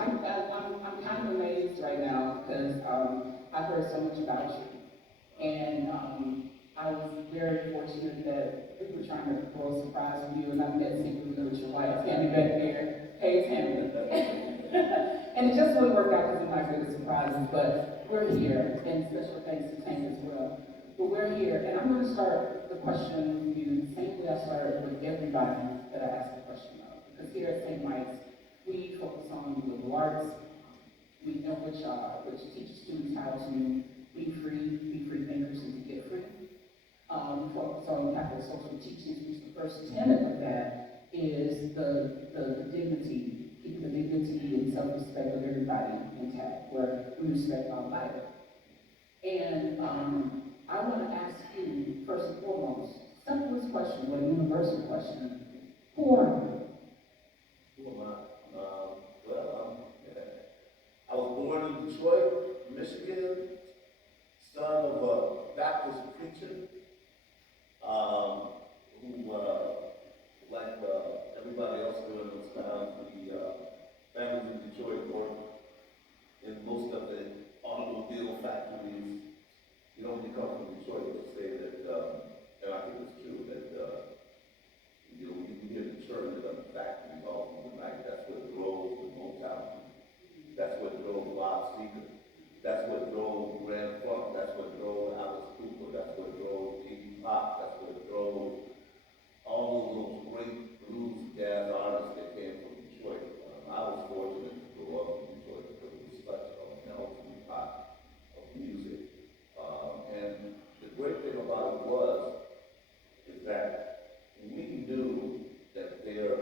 I'm kind of amazed right now because I've heard so much about you. And I was very fortunate that we were trying to throw a surprise for you, and I met secretly with your wife, Tammy, back there. Hey, Tammy. And it just wouldn't work out because we're not good at surprises, but we're here, and special thanks to Tank as well. But we're here, and I'm going to start the question with you the same way I started with everybody that I asked the question of. Because here at St. Mike's, we focus on the liberal arts, which teaches students how to be free thinkers, and to get free. We focus on Catholic social teachings, which the first tenet of that is the dignity, keeping the dignity and self-respect of everybody intact, where we respect all life. And I want to ask you, first and foremost, simplest question, but a universal question. Who are you? Who am I? I was born in Detroit, Michigan, son of a Baptist preacher, who, like everybody else during those times, the families in Detroit worked in most of the automobile factories. You know, when you come from Detroit, they say that, and I think it's true, that, you know, when you hear the churn of the factories all through the night, that's what drove the Motown. That's what drove Bob Seger. That's what drove Grand Funk. That's what drove Alice Cooper. That's what drove Iggy Pop. That's what drove all of those great blues jazz artists that came from Detroit. I was fortunate to grow up in Detroit because it was such a melting pot of music. And the great thing about it is that we knew that there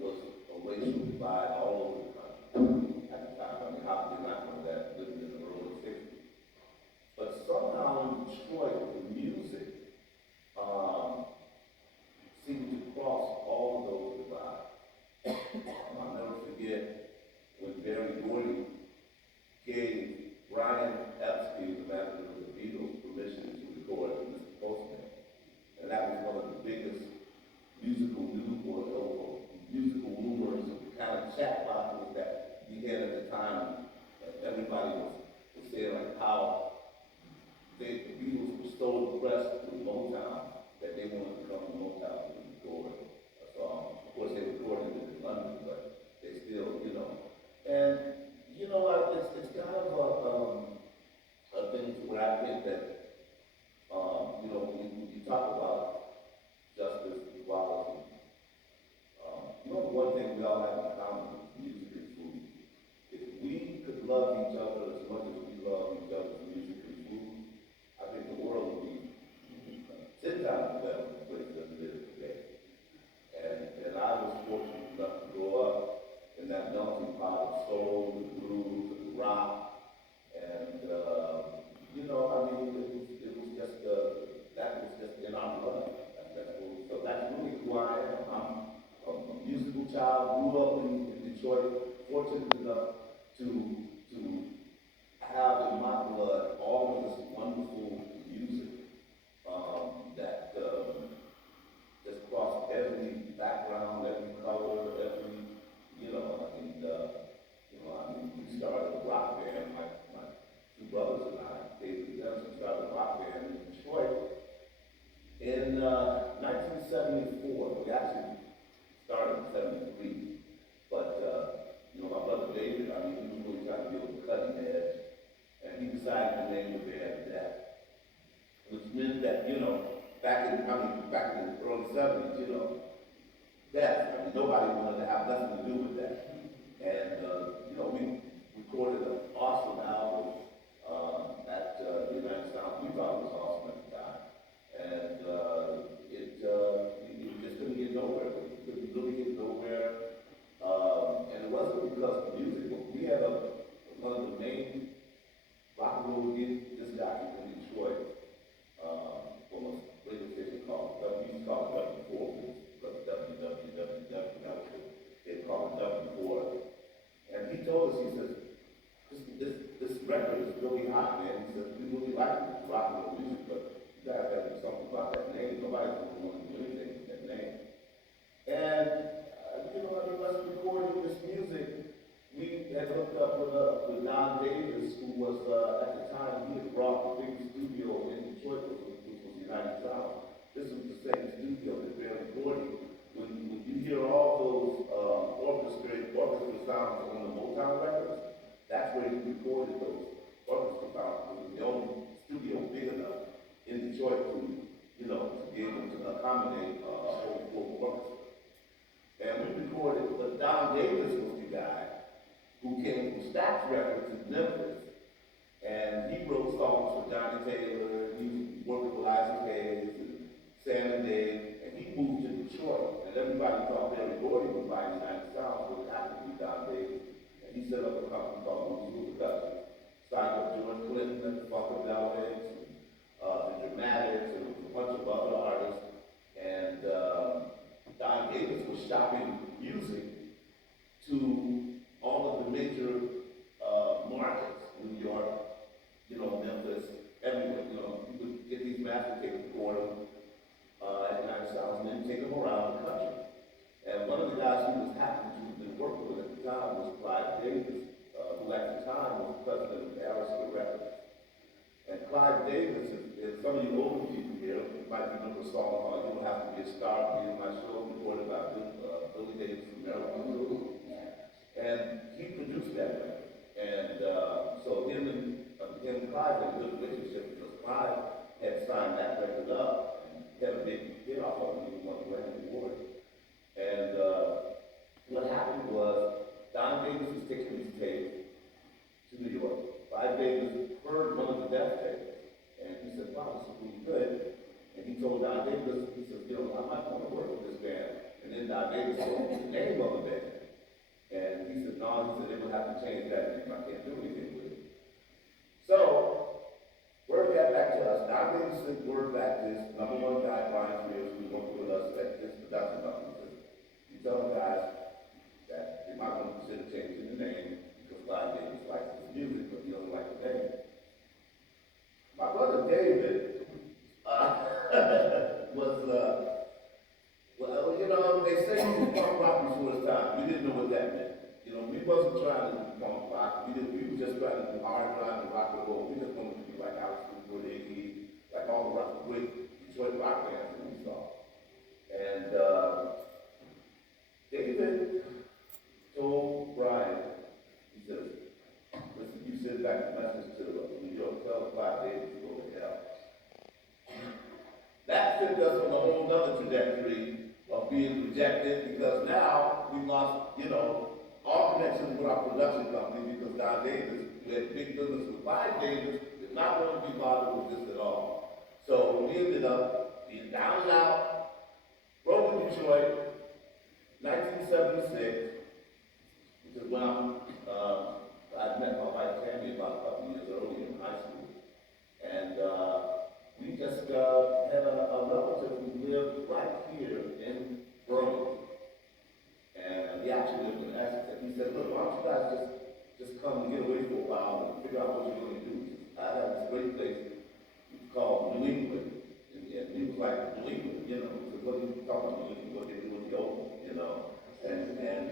was a racial divide all over the country at the time. I mean, how could you not know that living in the early 60s? But somehow in Detroit, the music seemed to cross all of those divides. I'll never forget when Barry Gordy gave Brian Epstein, the manager of the Beatles, permission to record Mr. Postman. And that was one of the biggest musical news or musical rumors, the kind of chat boxes that we had at the time. Everybody was saying like how the Beatles were so impressed with Motown that they wanted to come to Motown to record a song. Of course, they recorded it in London, but they still, you know. And, you know, it's kind of a thing where I think that, you know, when you talk about justice, equality, you know, the one thing we all have in common is music and food. If we could love each other as much as we love each other's music and food, I think the world would be 10 times better place than it is today. And I was fortunate enough to grow up in that melting pot of soul, the blues, and the rock. And, you know, I mean, it was just, that was just in our blood. So that's really who I am. I'm a musical child, grew up in Detroit, fortunate enough to have in my blood all of this wonderful music that just crossed every background, every color, every, you know, I mean, we started a rock band, my two brothers and I, David Jensen, started a rock band in Detroit in 1974. We actually started in 73, but, you know, my brother David, I mean, he was really trying to be on the cutting edge, and he decided to name the band that, which meant that, you know, back in the early 70s, you know, that, I mean, nobody wanted to have nothing to do with that. And, you know, we recorded an awesome album at the United Sound. We thought it was awesome at the time. And it just couldn't get nowhere. We couldn't really get nowhere. And it wasn't because of the music. We had one of the main rock and roll disc jockeys in Detroit from a radio station called W4, but WWWW, that was what they called it, W4. And he told us, he says, this record is really hot, man. He says, we really like rock and roll music, but you guys have to do something about that name. Nobody's going to want to do anything with that name. And, you know, I mean, us recording this music, we had looked brought the biggest studio in Detroit, which was United Sound. This was the same studio that they're recording. When you hear all those orchestra sounds on the Motown records, that's where he recorded those orchestra sounds. It was the only studio big enough in Detroit to, to be able to accommodate a whole full orchestra. And we recorded, but Don Davis was the guy who came from Stax Records in Memphis, and he wrote songs for Johnny Taylor. He worked with Isaac Hayes and Sam and Dave, and he moved to Detroit. And everybody thought Berry Gordy would buy United Sound, but it happened to be Don Davis. And he set up a company called Uhuru Productions. Signed up George Clinton and the Funkadelics, and the Dramatics, and a bunch of other artists. And Don Davis was shopping music to all of the major markets, New York, Memphis, everywhere. You could get these master tapes, record them at 9,000, and then take them around the country. And one of the guys who was happy to have been working with at the time was Clyde Davis, who at the time was president of Arista Records. And Clyde Davis, if some of you older people here might remember a song called "You Don't Have to Be a Star to Be in My Show," recorded by Billy Davis from Maryland. And he produced that record. And so him and Clyde had a good relationship because Clyde had signed that record up and had a big hit off of it. He won the Grammy Award. And what happened was Don Davis was taking his tape to New York. Clyde Davis heard one of the death tapes, and he said, "Wow, this is really good." And he told Don Davis, he said, "I might want to work with this band." And then Don Davis told him the name of the band. And he said, "No," he said, "they would have to change that name. I can't do anything with it." So, word got back to us. Don Davis sent word back to this number one guy, Brian Spears, who worked with us at this production company. You tell the guys that they might want to consider changing the name because Clyde Davis likes his music, but he doesn't like the name. My brother David was, they say he was punk rock before his time. We didn't know what that meant. We wasn't trying to do punk rock. We were just trying to do hard rock and rock and roll. We just wanted to be like Alex Cooper, Iggy, like all the great Detroit rock bands that we saw. And David told Brian, he says, "Listen, you send back the message to New York, tell Clyde Davis to go to hell." That sent us on a whole nother trajectory of being rejected because now we lost, all connections with our production company because Don Davis, who had big business with Clyde Davis, did not want to be bothered with this at all. So we ended up being down and out, broke in Detroit, 1976, which is when I met my wife Tammy about a couple years earlier in high school. And we just had a relative who lived right here in Burlington. And he actually lived in Essex. And he said, "Look, why don't you guys just come and get away for a while and figure out what you're going to do?" I have this great place called New England. And he was like, "New England, because what are you talking about New England? What they do with the old, And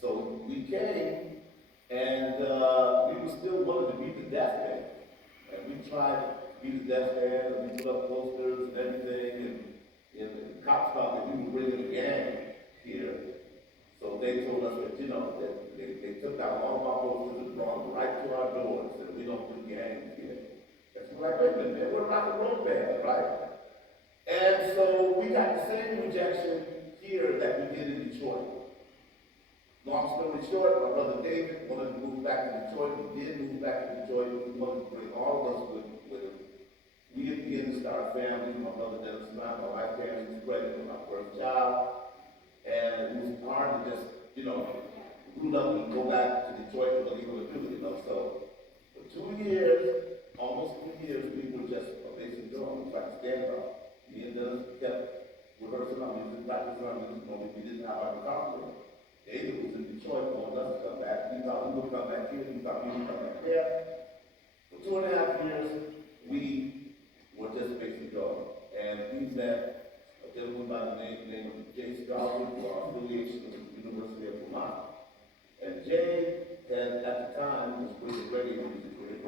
so we came, and we were still wanting to be the death band. And we tried to be the death band, and we put up posters and everything, and the cops thought that we were bringing a gang here. So they told us that, that they took down all of our posters and brought them right to our doors, and we don't do gangs here. And so we're like, "Wait a minute, man, we're a rock and roll band, right?" And so we got the same rejection here that we did in Detroit. Long story short, my brother David wanted to move back to Detroit. He did move back to Detroit. He wanted to bring all of us with him. We had begun to start a family. My brother Dennis and I, my wife Karen was pregnant with my first child. And it was hard to just, root up and go back to Detroit and what are you going to do, So for 2 years, almost 3 years, we were just a basic drum. We tried to stand up. Me and Dennis kept rehearsing our music, practicing our music, when we didn't have our guitar player. David was in Detroit, wanted us to come back. He thought we would come back here, he thought we would come back there. For 2.5 years, we were just basic drum. And we met a gentleman by the name of Jay Strawwood, who are affiliation with the University of Vermont. And Jay had, at the time, was bringing reggae music, where he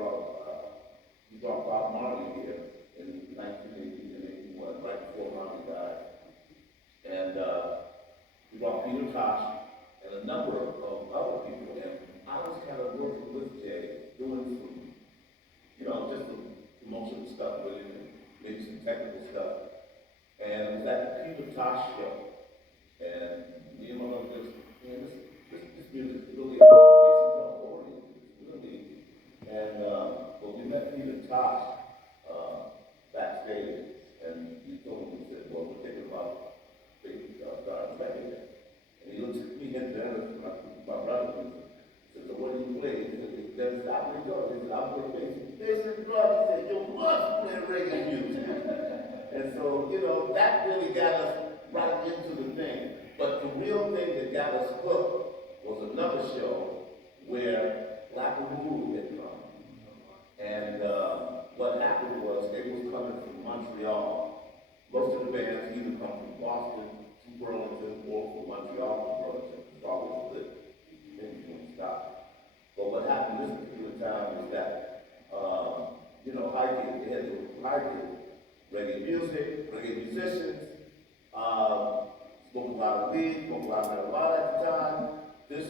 brought Bob Marley here in 1981, right before Marley died. And we brought Peter Tosh and a number of other people. And I was kind of working with Jay, doing some, just some promotional stuff with him and maybe some technical stuff. And it was at the Peter Tosh show. And me and my mother just, this music really makes it oriented, really. And but we met Peter Tosh backstage, and he told me, he said, well, we're thinking about starting reggae. And he looked at me and then my brother, and said, so what do you play? He said, then stop me, go. He said, I'll play bass. Bass and drum. He said, you must play reggae music. And so, that really got us right into the thing. But the real thing that got us hooked was another show where Black Uhuru had come. And what happened was they was coming from Montreal. Most of the bands either come from Boston to Burlington or from Montreal to Burlington. It's always split. Then you can stop. But what happened this particular time was that, hiking, they had to hiking, reggae music, reggae musicians, smoked a lot of weed, smoked a lot of marijuana at the time. This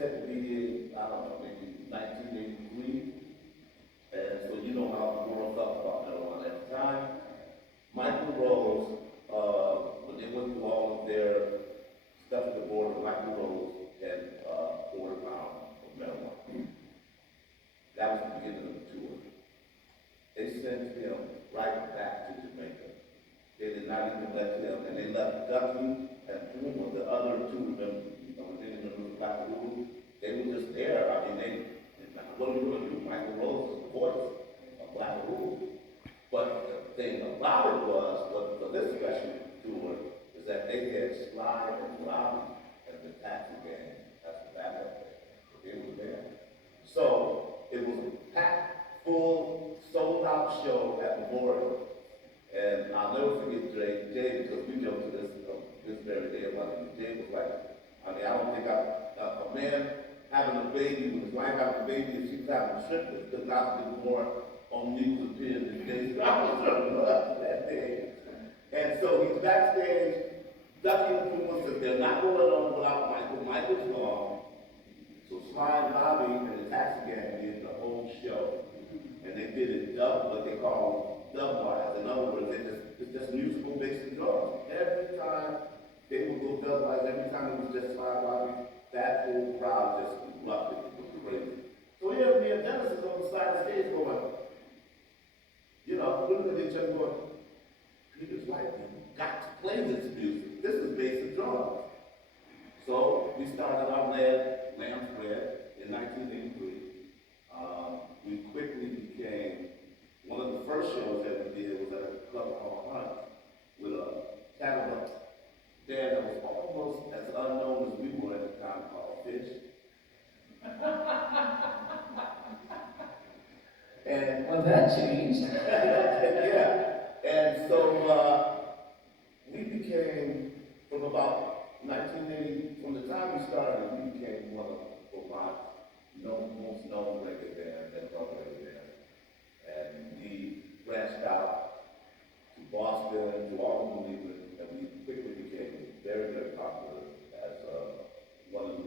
had to be, I don't know, maybe 1983. And so you know how the world felt about marijuana at the time. Mykal Rose, when they went through all of their stuff at the border, Mykal Rose had 4 pounds of marijuana. That was the beginning of the tour. They sent him right back to Jamaica. They did not even let him, and they left Ducky and Puma, the other 2 members, the Black Uhuru. They were just there. I mean, what are we going to do? Mykal Rose is the voice of Black Uhuru. But the thing about it was, for this special tour, is that they had Sly and Robbie as the taxi gang. That's the backup there. They were there. So it was a packed, full, sold-out show at the border. And I'll never forget Jay, because we joked to this very day about it. Jay was like, I don't think a man having a baby with his wife having a baby, if she's having triplets, could not be more on news and pins than Jay's that day. And so he's backstage, Ducky and Puma said they're not going on without Mykal. Mykal's gone. So Sly and Bobby and the taxi gang did the whole show. And they did it what they call dub-wise. In other words, it's just musical bass and drums. Every time they would go dub-wise, every time it was just Sly and Bobby, that whole crowd just erupted. It was crazy. So here, me and Dennis is on the side of the stage going, looking at each other going, Peter's like, you've got to play this music. This is bass and drums. So we started our Lamb's Bread in 1983. We quickly became, one of the first shows that we did was at a club called Hunt with a Cadillac band that was almost as unknown as we were at the time, called Fish. And well, that changed. yeah. And so we became, from about 1980, from the time we started, we became one of Vermont's most known reggae bands and drum reggae bands. And we branched out to Boston, to all of New England, and we quickly became very, very popular as one of the